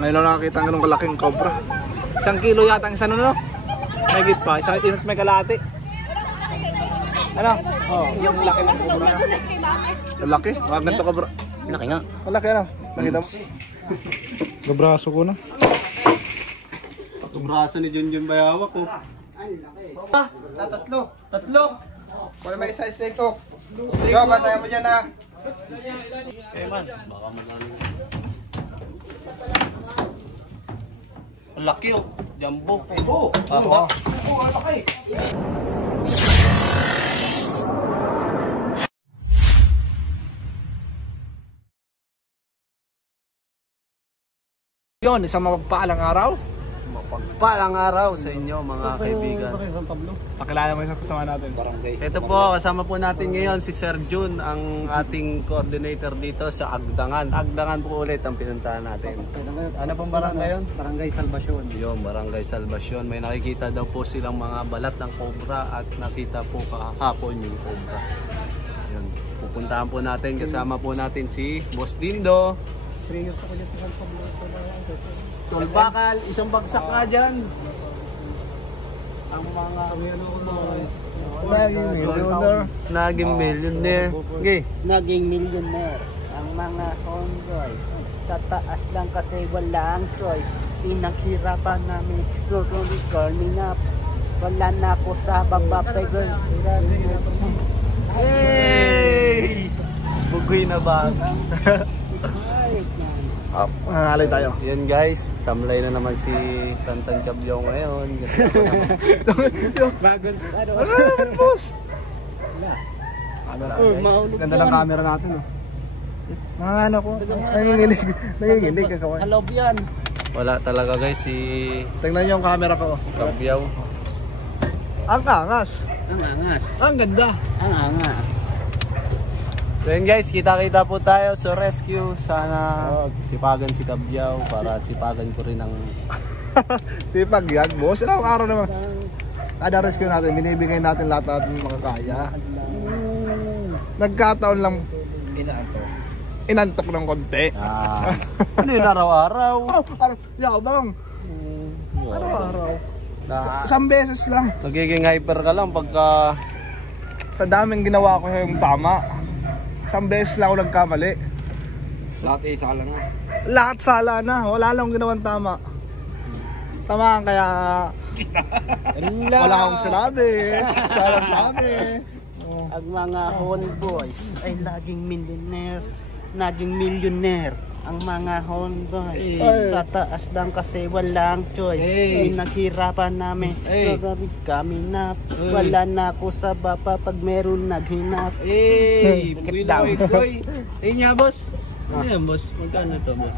Ngayon lang nakakita ng ganun kalaking cobra. 1 kilo yata ang isa nun, no? May git pa, isang may kalahati. Ano? Oh, yung laki ng cobra. Laki? Ganito cobra. Laki nga. Malaki ano? Nakita mo? Gabraso ko na. Braso ni Junjun Bayawak ko. Tatlo. Wala may isa steak ko. Ikaw, bantayan mo dyan ha. Eh man, baka magano. Ang laki oh. Jumbo. Haba. Laki. Yun, isang mapagpaalang araw. Mapagpalang araw sa inyo mga kaibigan. Pakilala mo isang kasama natin. Ito po, kasama po natin ngayon si Sir Jun, ang ating coordinator dito sa Agdangan. Agdangan po ulit ang pinuntahan natin. Ano pong barangay yun? Barangay Salvacion. Yun, Barangay Salvacion. May nakikita daw po silang mga balat ng cobra at nakita po kahapon yung cobra. Yun. Pupuntahan po natin, kasama po natin si Boss Dindo. Tulbakal, isang bagsak nga dyan. Ang mga naging millionaire. Okay. Naging millionaire ang mga homeboys. Sa taas lang kasi walang choice. Pinaghirapan namin. Slowly coming up. Wala na ako sa baba. Pero Hey! Bugoy na ba? Mangalay tayo. Yan guys, tamlay na naman si Tantan Cabyaw ngayon. bagons ano? Boss? Ganda lang camera natin. Mga ano ko, nanginginig kakawan. Hello yan. Wala talaga guys si Tingnan niyo yung camera ko. Cabyaw. Ang angas. Ang angas. Ang ganda. Ang angas. So yun guys, kita-kita po tayo sa rescue. Sana sipagan si Cabyaw para sipagan ko rin ang sipag yan, boss. Ilang araw naman. Kada rescue natin, binibigay natin lahat ng makakaya. Nagkataon lang inantok ng konti. Ano yun, araw-araw? Yabang. Araw-araw. Isang beses lang. Nagiging hyper ka lang pagka Sa daming ginawa ko yung tama. Isang beses lang ako nagkamali. lahat ay sala nga. Lahat sala na. Wala lang ginawang tama. Tamaan kaya wala akong sinabi. Salang sabi. Ang mga homeboys ay laging millionaire. Naging millionaire ang mga homeboys. Sa taas lang kasi walang choice. Naghirapan namin. Sorry kami na. Wala na ako sa baba pag meron naghinap. Bugoy na guys, boy. Nga boss. Ano yan boss? Magkano to boss?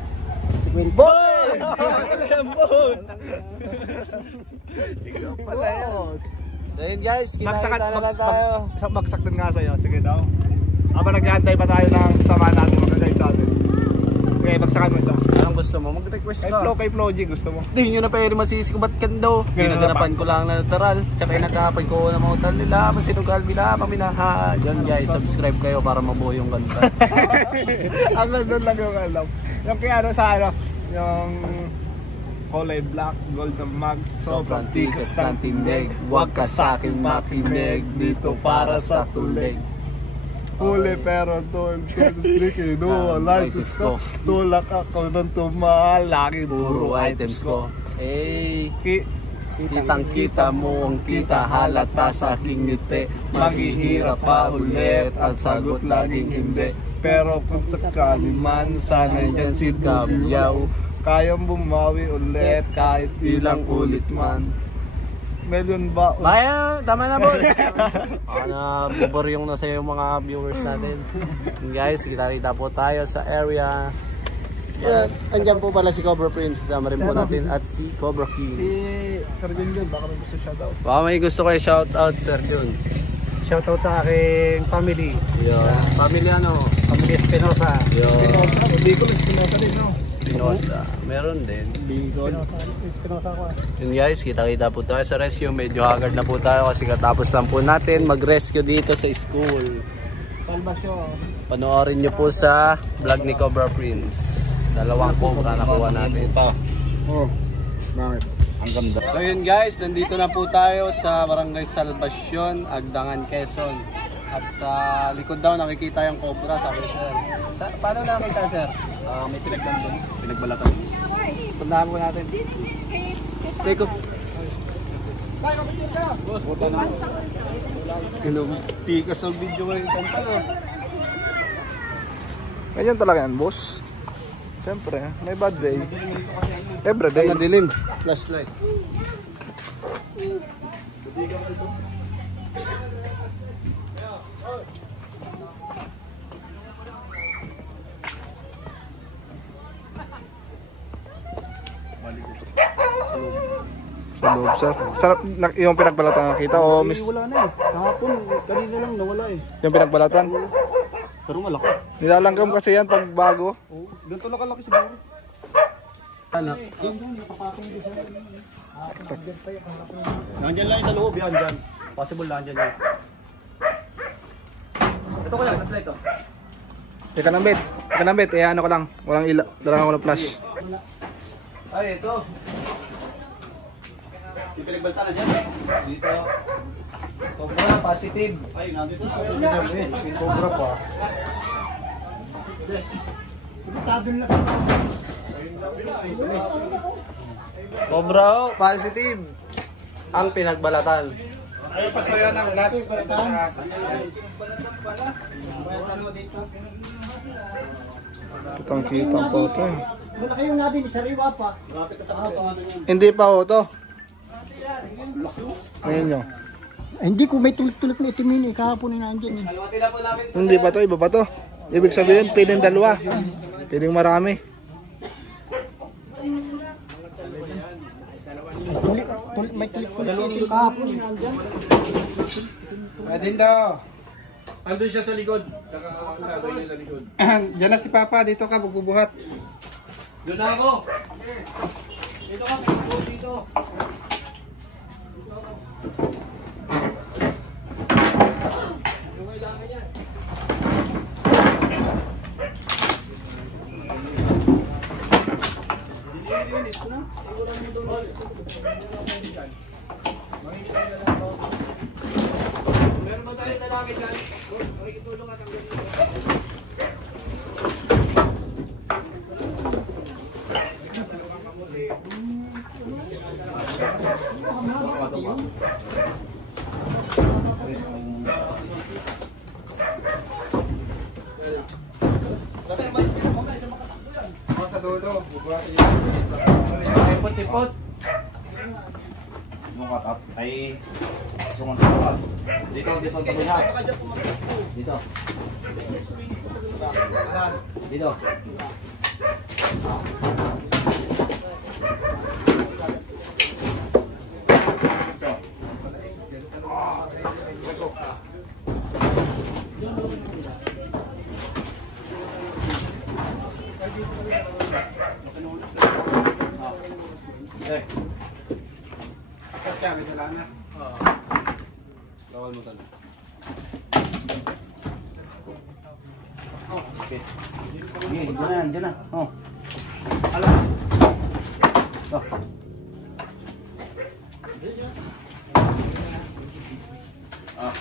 Boss! Boss! Ikaw pala yan. So yun guys, kinakita na lang tayo. Bagsak din nga sa'yo. Sige daw. Habang nag-aantay pa tayo ng sama natin mag-guide sa atin. Okay, bagsakan mo isa. Anong gusto mo? Mag-request ka. Kay Flo G, gusto mo? Hindi nyo na pwede masisi kung ba't kando. Ginaganapan ko lang na natural. Tsaka inagapan ko na mga hotel nila. Masinong kalbila, paminaha. Diyan guys, subscribe kayo para mabuo yung ganda. Ang doon lang yung alam. Yung kaya ano sa ano, yung kulay black, golden mags, Sobrang tikas ng tinig. Huwag ka sa'kin makinig. Dito para sa tulig. Huli pero doon kino license ko. Tulak ako ng tumalaki. Puro items ko. Kitang kita mo ang kita halata sa aking ngiti. Maghihirap pa ulit, ang sagot laging hindi. Pero kung sakali man, sana dyan si Cabyaw. kayang bumawi ulit kahit Ilang ulit man. Million ba? Kaya, tama na boss. Buboryong na sa'yo yung mga viewers natin. Guys, kita-kita po tayo sa area. Andyan po pala si Cobra Prince. Kasama rin po natin at si Cobra King. Si Sir Junjun, baka may gusto shoutout. Baka may gusto kayo shoutout, Sir Jun. Shoutout sa aking family. Yeah. Family ano? Family Espinosa. Yeah. Hindi ko Espinosa din, no? Espinosa. Meron din. Espinosa ko. Yun guys, kita-kita po tayo sa rescue. Medyo haggard na po tayo kasi katapos lang po natin mag-rescue dito sa school. Salvacion. Panoorin nyo po sa vlog ni Cobra Prince. Dalawang cobra nakuha natin. Oh, bakit? Ang ganda. So yun guys, nandito na po tayo sa Barangay Salvacion, Agdangan, Quezon. At sa likod daw nakikita yung cobra, sabi ni sir. Paano nakita sir? May pinagbalatan. Pinagbalatan. Puntahan po natin. Stay ko. Boss, buta na. Pikas ang video ngayon. Ganyan talaga yan, boss. Siyempre, may bad day. Everyday. Madilim. Flashlight. Sa loob, sir. Sarap yung pinagbalatan nakita o miss? Wala na eh. Kahapon, kanina lang nawala eh. Yung pinagbalatan? Pero malaki. Nilalanggam kasi yan pag bago. Oh, ganito lang kalaki siguro. Anak. Nandiyan lang yung sa loob yan, dyan. Possible nandiyan lang. Ito ko lang, nasa ito. Ikanambit, eh ano ko lang. Walang ila, dalangan ko ng flash. Ay, ito. Yung pinagbalta na dyan. Dito. Cobra, positive. Ay, nandito na. Yung cobra pa. Cobra, positive. Ang pinagbalatan. Ay, pasoya ng nuts. Kitang-kita po ito. Malaki yung natin, isariwa pa. Hindi pa ho to. Ngayon nyo. Hindi ko may tulik-tulik na itimin eh, kahapon na nandiyan eh. Hindi pa to, iba pa to. Ibig sabihin, pwedeng dalawa. Pwedeng marami. May tulik-tulik na itimin kahapon na nandiyan. Adin daw. Andun siya sa likod. Diyan na si Papa, dito ka, bugbubuhat. Doon na ako. Dito ka, dito. Meron ba tayong lalaki dyan? Makikitulong at ang tipot-tipot. Sungat up ay sungat up. Dito tabi ha. Dito. Dito. Bawal mo talaga. Okay. Diyan na. Oh. Alam. Oh. Ah.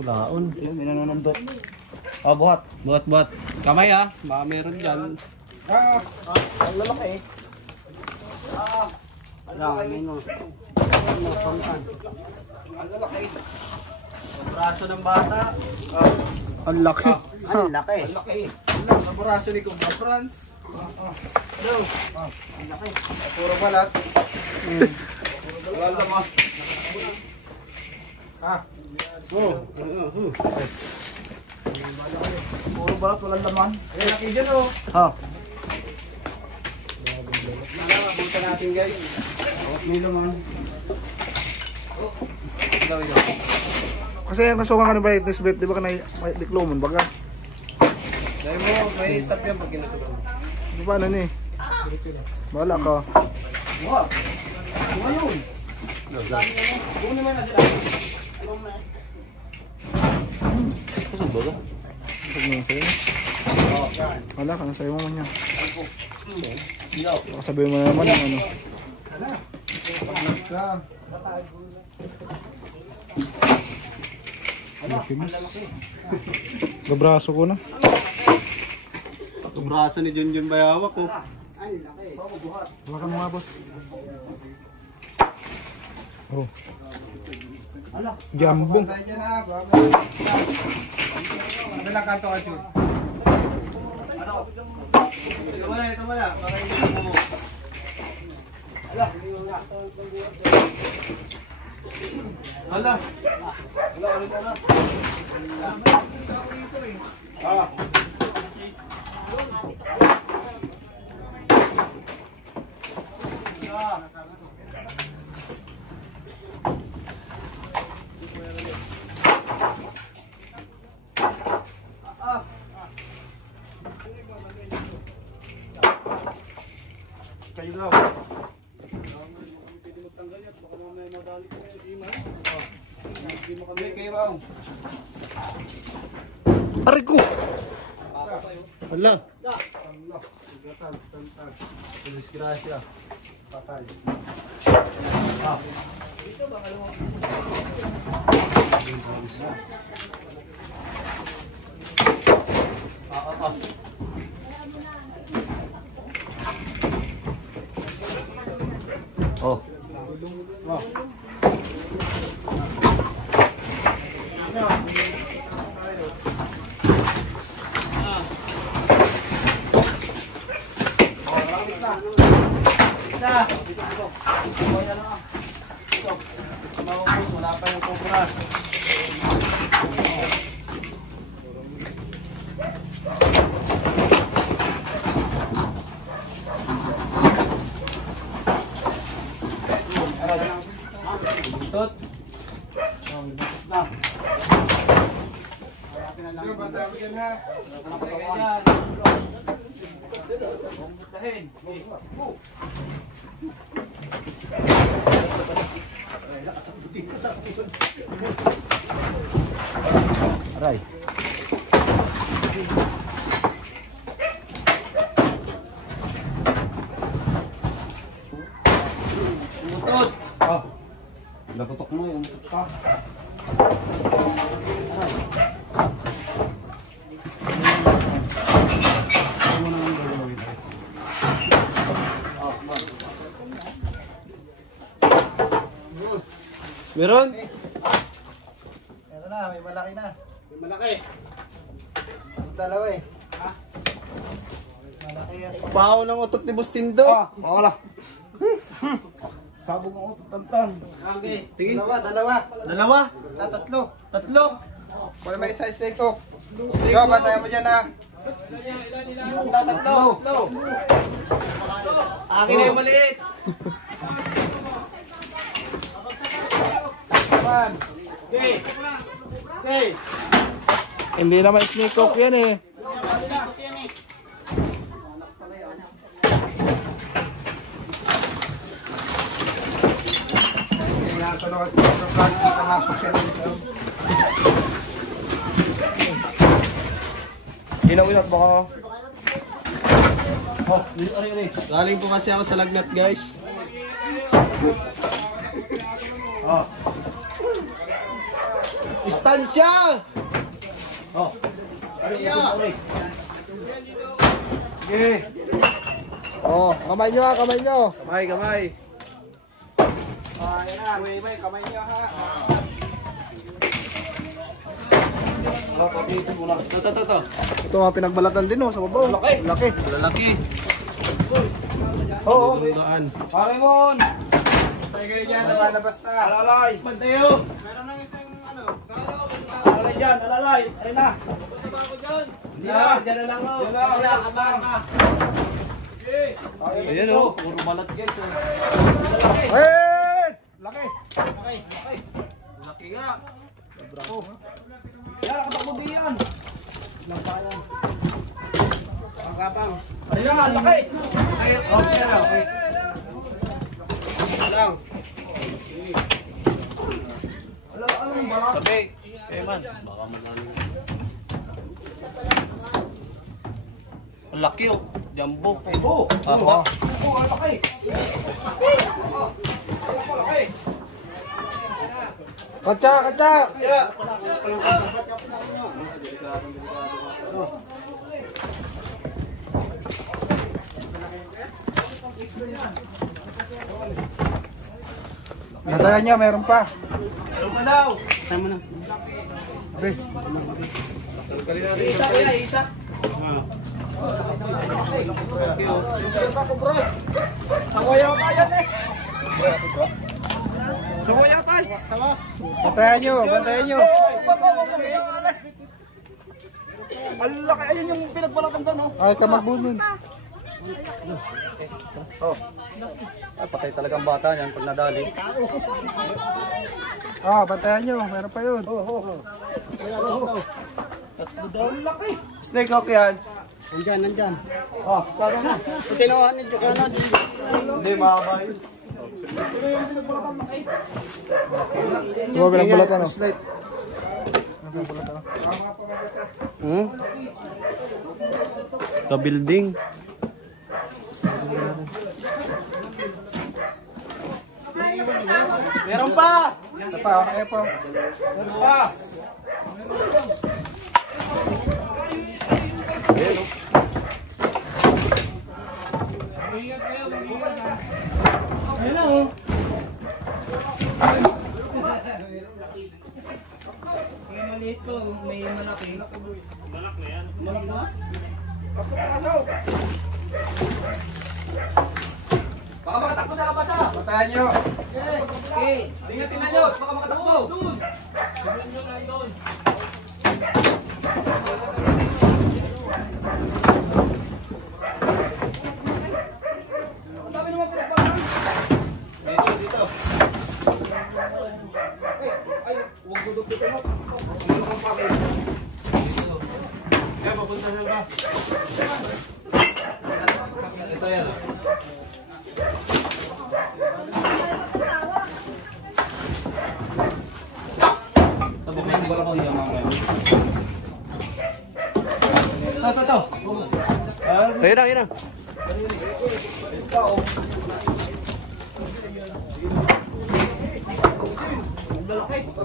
Kulaon. May nanonondot. Oh, buhat. Buhat. Kamay ah. Baka meron dyan. Ang lalaki eh. Dami no. Ano, pangkan. Ang braso ng bata. Ang laki. Ang laki. Ang laki. Ang braso ni Cobra Franz. No. Ang laki. Puro balat. Wala naman. Puro balat, walang laman. Ay, laki dyan oh. Ha. Buta natin guys. May laman. Kasi ang kasukan ka ng brightness bet, di ba ka na may dikloman baga? Kaya mo, may stop yan pag ginagawa mo. Paano ni? Wala ka. Buha. Buha yun. Buha naman na sila. Kusog ba ka? Pag mo sa'yo. Wala ka, nasa'yo mo niya. Baka sabihin mo na naman yung ano. Gabraso ko na. Ang braso ni Junjun Bayawak ko. Wala ka mga boss. Oh. Jambong. Madalang kanto ka, Jun. Ano? Ito mo na. Para hindi mo. Hala. Kayo daw. Aray ko! Hala. Disgrasya. Patay. Oh. Wala pa yung cobra. Tot. Aray. Tot. Ah. Naputok mo yung ka. Meron? Ito na, may malaki na. May malaki. Ang dalawa eh. Ha? Malaki yan. Baho ng utot ni Bustindo. Wala. Sabog ang utot tantan. Okay. Tingin. Dalawa. Tatlo. Tatlo. Wala may isa steak ko. Ikaw, bantayan mo dyan ha. Tatlo. Akin na yung maliit. One. Okay. Okay. Hindi naman snake cook yan eh. Inaw-inat baka. Oh, ari. Galing po kasi ako sa lagnat, guys. Oh. Istansya! Oh. Ari. Okay. Oh, kamay nyo ha, kamay nyo. Kamay. Yan na, may kamay niyo ha. Dito mo lang. Ito. Ito mga pinagbalatan din oh, sa babaw. Laki. Laki. Lalaki. Oo. Daan. Parimon. Tayo kayo dyan, namalabas na. Alalay. Pantayo. Meron na isang ano. Alalay dyan. Alalay. Sa'yo na. Diyan na lang ako. Kaya, kabang. Ayan o. Puro balat, guys. Hey! Laki. Laki nga. Yan. Nakatakbo din yan. Ayun na, laki. Okay. Sabi, eh man, baka manalo. Ang laki oh, jumbo. Oh, ang laki. Kacha! Natayan niya, meron pa. Meron pa daw. Tama na. Abe. Isa. Bantayan nyo. Ang laki, ayun yung pinagbalatan doon, oh. Ay, ka magbunod. Ay, patay talagang bata niyan pag nadali. Bantayan nyo, meron pa yun. Snake hawk yan. Nandyan. Tara na. Kinuha ni Jokana. Hindi, mahaba yun. Sumabi lang bulat ano. Ka-building. Meron pa! Kaya pa. Baka makatakbo sa labas, ah. Bantayan nyo. Tingnan nyo, baka makatakbo. Dito. Kaya papunta sa labas. Ito yan. Ayun na.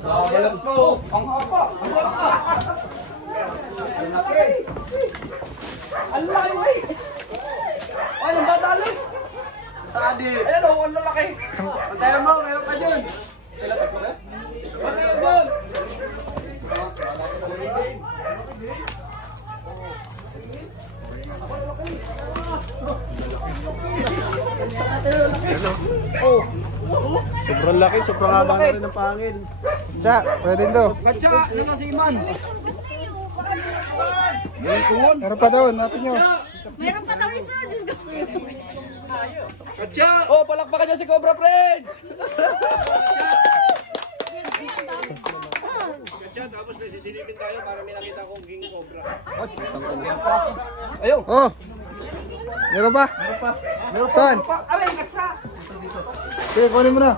Balat mo. Ang hapa. Ang laki. Ang laki. Ang laki. Ay, nandadali. Sadi. Ayan o, ang lalaki. Patayan mo, meron ka dyan. Basta yan doon. Sobrang laki, sobrang haba na rin ng pangil. Siya, pwede to. Katsa, nagasiman. Meron pa doon, natin nyo. Meron pa daw isa. Diyos ko. Katsa. Oh, palakpakan niya si Cobra Friends. Katsa, tapos nasisilipin tayo para may nakita kong King Cobra. Ayun. Oh! Meron pa? Saan? Aray, katsa. Sige, kunin mo na.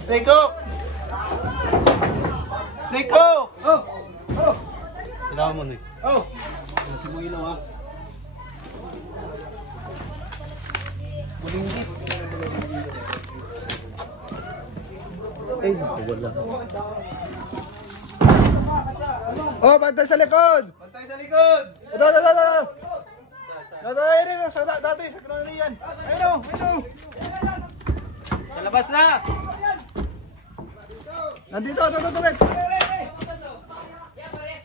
Snake hook! Snake hook! Oh. Kailangan mo, Nick. Oh. Kasi mo ilaw, ha? Ay, wala. Oh, bantay sa likod! Bantay sa likod. Ito. Dati, sa kanalian. Ayun o. Labas na. Nandito, ito.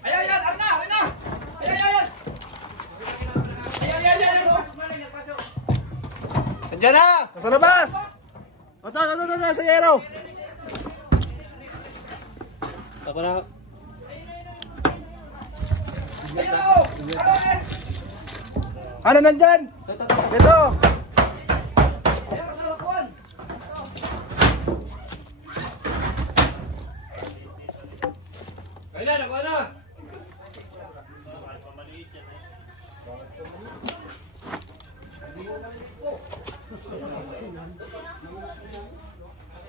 Ayan, Arna. Ayan. Andiyan na! Nasa labas! Ito, sa yero. Ako na. Ano nandyan? Ito. Kailan, nakuha na.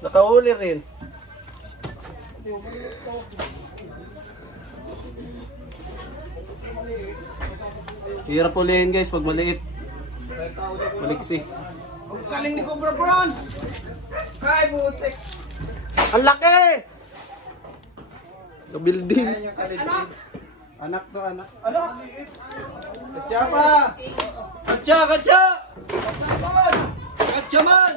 Nakahuli rin. Hirap ulihin guys pag maliit. Maliksi. Ang galing ni Cobra Bron! Ay, butik! Ang laki! Sa building. Ayan yung kalibig. Anak to, anak. Anak! Katya pa! Katya! Katya! Katya man!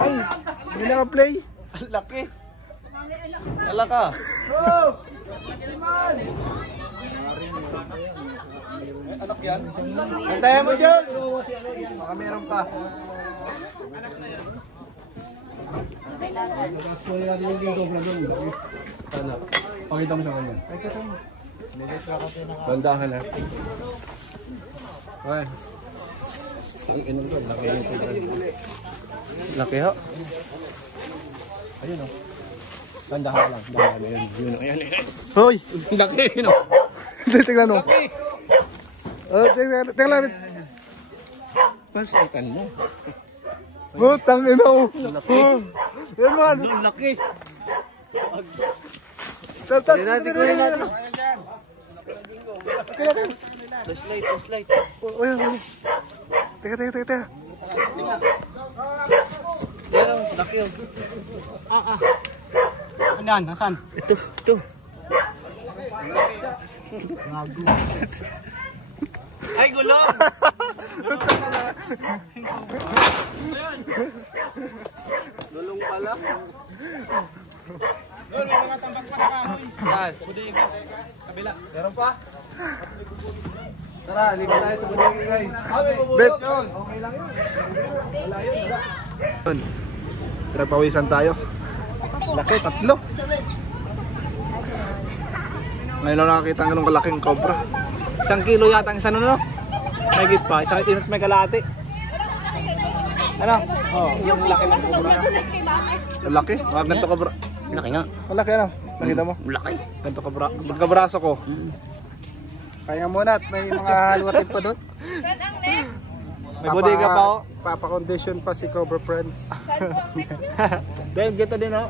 Ay, hindi naka-play. Ang laki! Ala ka! Anak yan. Antayan mo dyan. Baka meron pa. Ano? Pakita mo sa kanya. Banda ka na. Ayan. Ang inom ko, laki yung laki ho. Ayun o. Banda ka lang. Banda ka na yun. Yun o. Ayan. Hoy! Laki yun o. Tingnan o. Tingnan lang. Pansitan mo. Butang ina o. Yan man. Ang laki! Kunin natin, kunin natin. Flashlight, flashlight. Uy. Teka. Yan o, laki o. Ano yan? Nasaan? Ito. Ay, gulong! Gulong pala. Yan. Kabila. Meron pa? Tara, lipat tayo sa bodega guys. Bet. Okay lang yun. Wala yun. Pinagpawisan tayo. Laki, 3. Ngayon lang nakakita ng ganun kalaking cobra. 1 kilo yata ang isa no? May git pa, isa't may kalahati. Ano? Oh, yung laki ng cobra. Ang laki? Mga ganito cobra. Laki nga. Ang laki ano? Nakita mo? Laki. Ganito kabra. Magkabraso ko. Kaya muna at may mga halwatin pa doon. May bodega pa oh. Papa-condition pa si Cobra Friends. Then gito din oh.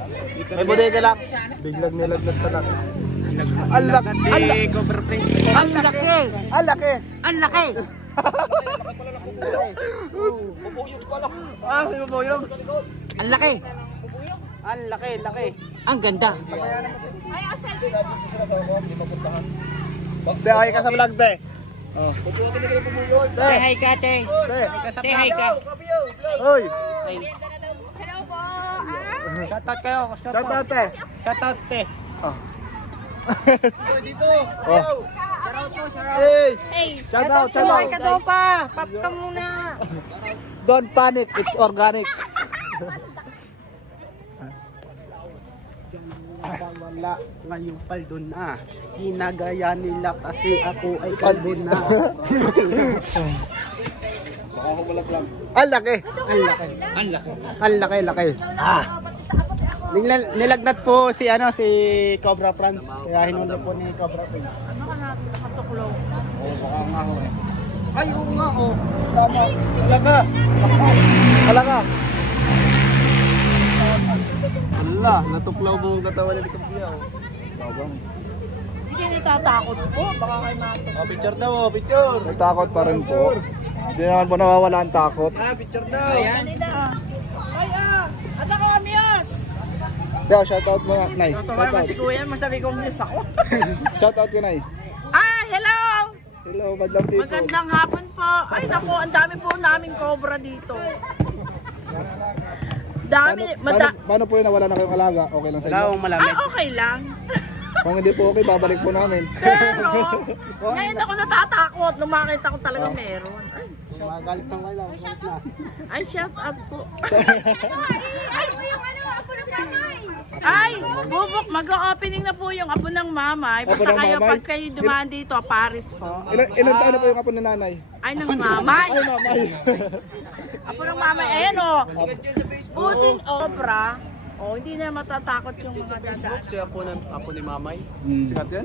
May bodega lang. Biglang nilagnat sa laki. Ang laki. Cobra Friends. Ang laki. Ang laki. Ang laki! Bubuyog pa lang. Ah, may bubuyog. Ang laki! Ang laki. Ang ganda! Te, ay ka sa vlog te. Oh. Say hi ka, te! Say hi ka! Hoy. Hello po! Shoutout kayo. Shout out te. Shoutout te. Oh. Hey! Shout out. Hi ka daw pa! Pop ka muna! Don't panic, it's organic. Wala ngayong paldo na. Hinagaya nila kasi ako ay kalbo na. Ang laki. Ang laki. Nilagnat po si Cobra Friends. Kaya hinulo po ni Cobra Friends. Ay, oo nga oh. Tama. Alaga. Ala, natuklaw mo ang katawan ni Kapiyaw. Hindi natatakot po. Baka kayo natin. Oh, picture daw, picture. Nagtakot pa rin po. Hindi naman po nawawala ang takot. Ah, picture daw. Kanina ah. Ay At ako amigos! Kaya shoutout mo Nay. Tumawa si Kuya, masabi ko miss ako. Shoutout ka Nay. Hello! Hello, madlang dito. Magandang hapon po. Ay naku, ang dami po naming cobra dito. Paano po yun nawala na kayong alaga? Okay lang sa inyo? Wala akong malamig. Okay lang. Kung hindi po okay, babalik po namin. Pero, ngayon ako natatakot. Nung makita ko talaga meron. Magalit ng kayo. Ay, shout out po. Ay, yung apo ng nanay. Ay, bubuk, mag-opening na po yung apo ng mamay. Apo Basta ng kayo, mamay? pag kayo dumaan dito, Paris po. Ilan taon na po yung apo ng nanay? Ay, ng mamay. Ay, mamay. Apo ng mamay. Ayan o. Puting obra. Oh, hindi na matatakot yung mga Facebook, siya po ni Mamay. Sikat yan?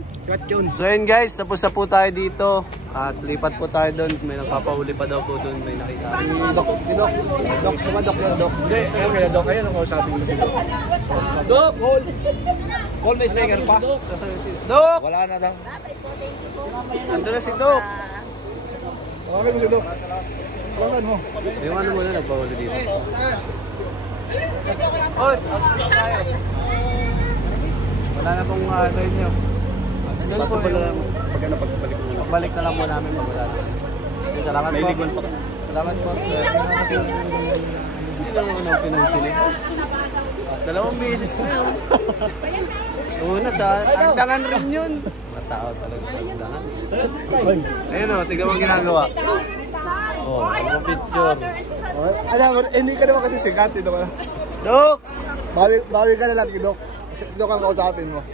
So yun guys, tapos na po tayo dito. At lipat po tayo doon. May nagpapahuli pa daw po doon. May nakita. Dok, tumadok yan, Dok. Hindi, ayun kaya Dok, ayun ang kausapin ko si Dok. Dok! Call may slinger pa. Dok! Wala na daw. Ando na si Dok. Okay mo si Dok. Kawasan mo. Yung ano muna nagpahuli dito. Os, tayo. Wala na pong sa inyo. Doon po yung... Pagka napagbalik mo. Balik na lang po namin pag wala doon. Salamat po. Salamat po. Hindi lang ako pinansili. 2 beses na yun. Una sa Agdangan rin yun. Matao talaga sa Agdangan. Ayun o, tignan mo ang ginagawa. Oh, ang picture. Alam mo, hindi ka naman kasi sikat, ito ka. Dok! Bawi ka na lang, Dok. Si Dok ang kausapin mo.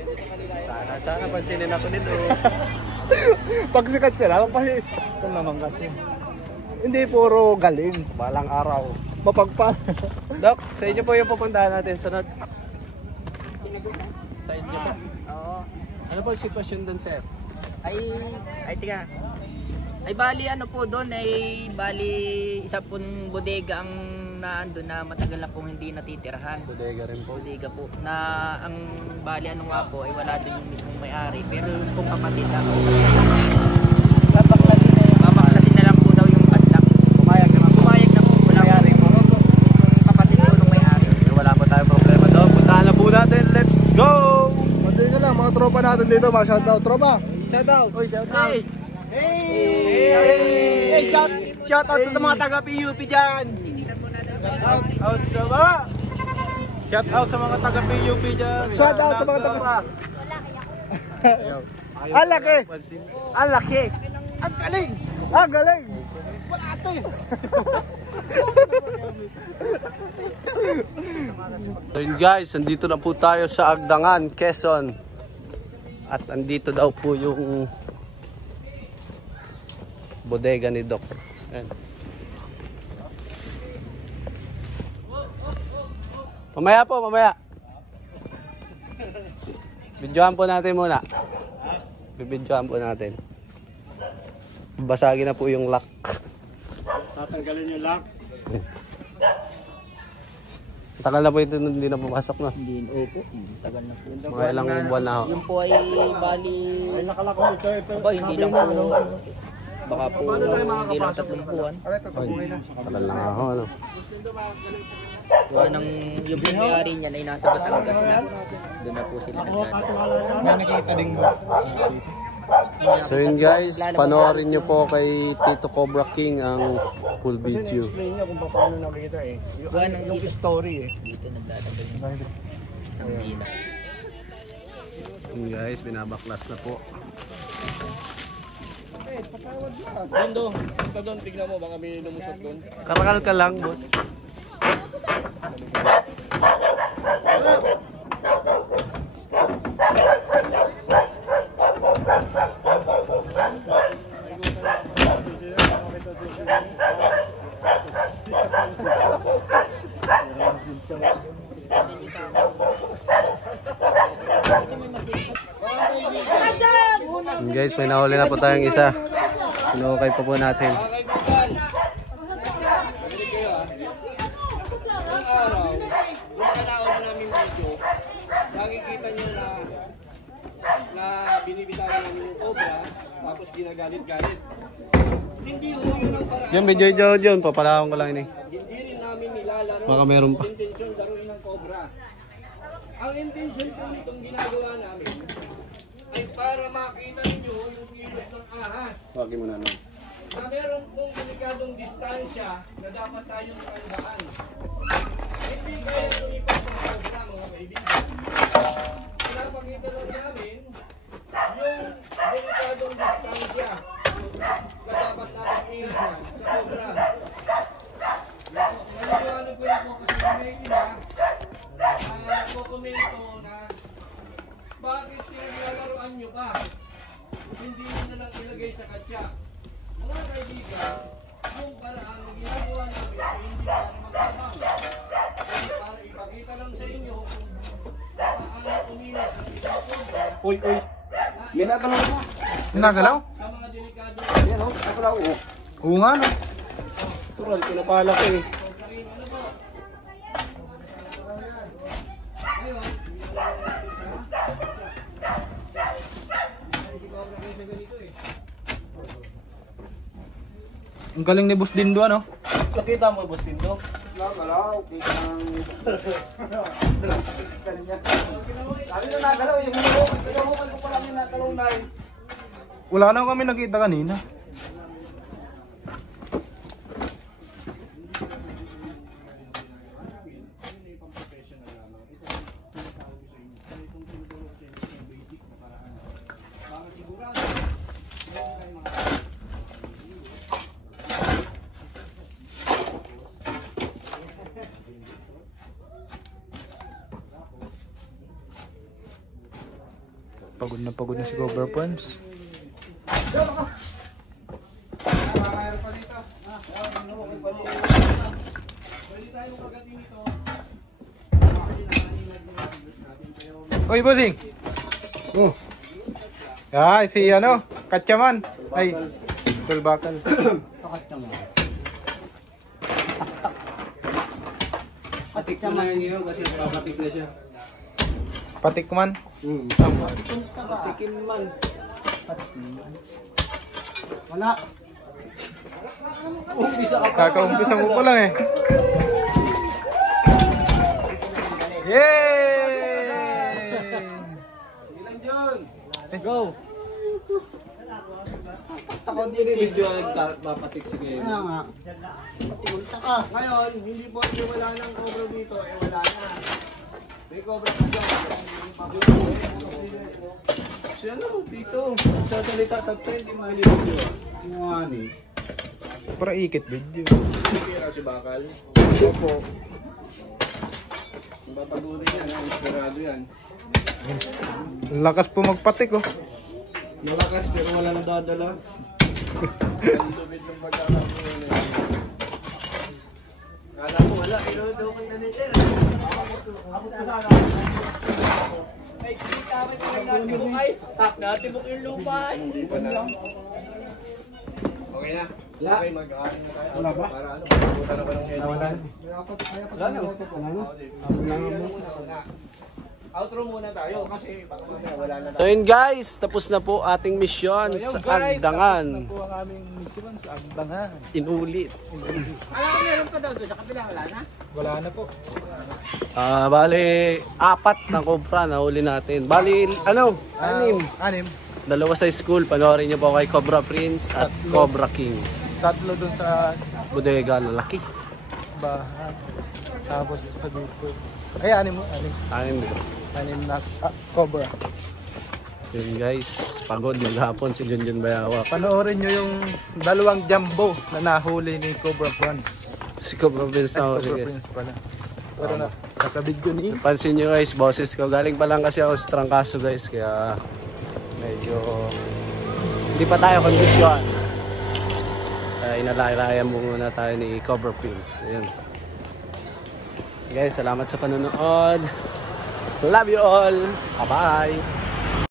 Sana pansinin ako ni Dok. Pag sikat ka lang, kasi ito naman kasi. Hindi puro galing. Balang araw. Mapagpa. Dok, sa inyo po yung pupuntahan natin. Sunod. Sa inyo po. Oo. Ano po yung sitwasyon doon, sir? Ay, tiga. Ay, bali ano po doon, bali isa pong bodega ang naandun na matagal na pong hindi natitirahan. Bodega rin po. Bodega po. Na ang bali ano nga po, ay wala din yung mismong may-ari. Pero yung pong kapatid na babaklasin na lang po daw yung padlock. Pumayag na po. Wala may-ari po. Yung kapatid po nung may-ari. Wala po tayong problema doon. Puntahan na po natin. Let's go! Pati ka lang, mga tropa natin dito. Mga shoutout, tropa. Shoutout! Oy, shoutout! Hey, Shout out sa mga taga PUP dyan! Shout out sa mga taga PUP dyan! Shout out sa mga taga... Ang laki! Ang laki! Ang galing! Ang galing! Wala ito eh! So yun guys, andito na po tayo sa Agdangan, Quezon. At andito daw po yung bodega ni Doc. Ayan. Mamaya po, mamaya. Videohan po natin muna. Bibidyohan po natin. Basagin na po yung lock. Tatanggalin yung lock. Tagal na po ito, hindi na pumasok na. Hindi, opo. Tagal na po. Mga ilang buwan na ako. Yung po ay bali... Ay, nakalak mo ito. Aba, hindi lang po... Baka po hindi lang 3 buwan. Tagal na ako, ano. Gawa ng yung may-ari niyan ay nasa Batangas na. Doon na po sila nagdadala. May nakita din mo. So yun guys, panoorin nyo po kay Tito Cobra King ang full video. Explain niya kung paano nakita eh. Gawa ng Yung dito. story eh. Dito nagdadala yung isang bila. Yun guys, binabaklas na po. Doon, ito doon, tignan mo, baka may lumusot doon. Karakal ka lang, boss. Yun guys, may nahuli na po tayong isa. Sinukay pa po natin. Nakikita nyo na binibitawan namin yung cobra, tapos ginagalit-galit. Hindi ho yun ang paraan. Yung video yun, papalawang ko lang ini. Hindi rin namin nilalaro Baka meron pa. ang intensyon daruin ng cobra. Ang intensyon po nitong ginagawa namin ay para makita ninyo yung kilos ng ahas. Wagi mo na no. Na meron pong delikadong distansya na dapat tayong tandaan. Hindi kaya lumipat ng cobra, mga kaibigan. Pinapakita lang namin yung delikadong distansya na dapat natin ingatan sa cobra. Naliwanag ko lang po kasi may iba nagkokomento na bakit pinaglalaroan nyo ka? Hindi nyo na lang ilagay sa katya. Mga kaibigan, yung paraan na ginagawa namin ay hindi para magtabang, ay para Pakita lang sa inyo kung paano kumilos ng isang cobra Uy, uy. May nagalaw na. Nagalaw? sa mga delikado. Yan, oh. Nagalaw, oh. Oo nga no. Tural, pinapala ko eh. Ang galing ni Boss Dindo ano? Nakita mo, Boss Dindo? Nagalaw, kita ng... Sabi na nagalaw, yung hulukan ko pala yung nagalaw na eh. Wala na kami nakita kanina. Pagod na si Cobra Prince. Oy, bossing. Oh. Ay, si ano, Katyaman. Ay, Tulbakal. Patik naman yun kasi papatik na siya. Patikman. Patikin man. Wala. Umpisa ka pa. Kakaumpisa mo pa lang eh. Yay! Ilan yun? Go! Ako din yung video papatik si Glenn. Kaya nga. Punta ka. Ngayon, hindi po wala ng cobra dito, eh wala na. May cobra pa dyan. Si ano, dito. Sasalita tatlo, hindi mahalibidyo. Ano eh. Para ikit video. Kaya si Bakal. Opo. Papagurin yan, inspirado yan. Lakas po magpatik oh. Malakas pero wala na dadala. Ang lubid ng pagkakaroon na yan. Kala ko wala, inuudukot na ni Sir. Ay, kita mo yung natibok ay. Natibok yung lupa. Hindi pa na. Okay na. Wala. Okay, mag-aaral na tayo. Wala ba? Para ano, pagkutan na ba ng heading? Wala na. Outro muna tayo kasi baka mamaya wala na So yun guys, tapos na po ating mission sa Agdangan. Po ang aming mission sa Agdangan. Inulit. Alam ko meron pa daw doon. Sa kabila wala na. Wala na po. Bali, 4 na cobra na huli natin. Bali, ano? 6. 6. Dalawa sa school. Panoorin niyo po kay Cobra Prince at Cobra King. 3 dun sa Bodega lalaki. bahay. Tapos sa dito. Ay, 6 mo. 6 na Cobra. Yun guys, pagod maghapon si Junjun Bayawa. Panoorin nyo yung 2 jumbo na nahuli ni Cobra Prince. Si Cobra Prince na huli Cobra guys. Prince pala. Pero na, kasabid ko ni. Pansin nyo guys, boses ko. Galing pa lang kasi ako sa trangkaso guys. Kaya medyo hindi pa tayo kondisyon. Kaya inalay-layan muna tayo ni Cobra Prince. Ayun. Guys, salamat sa panonood. Love you all. Bye-bye.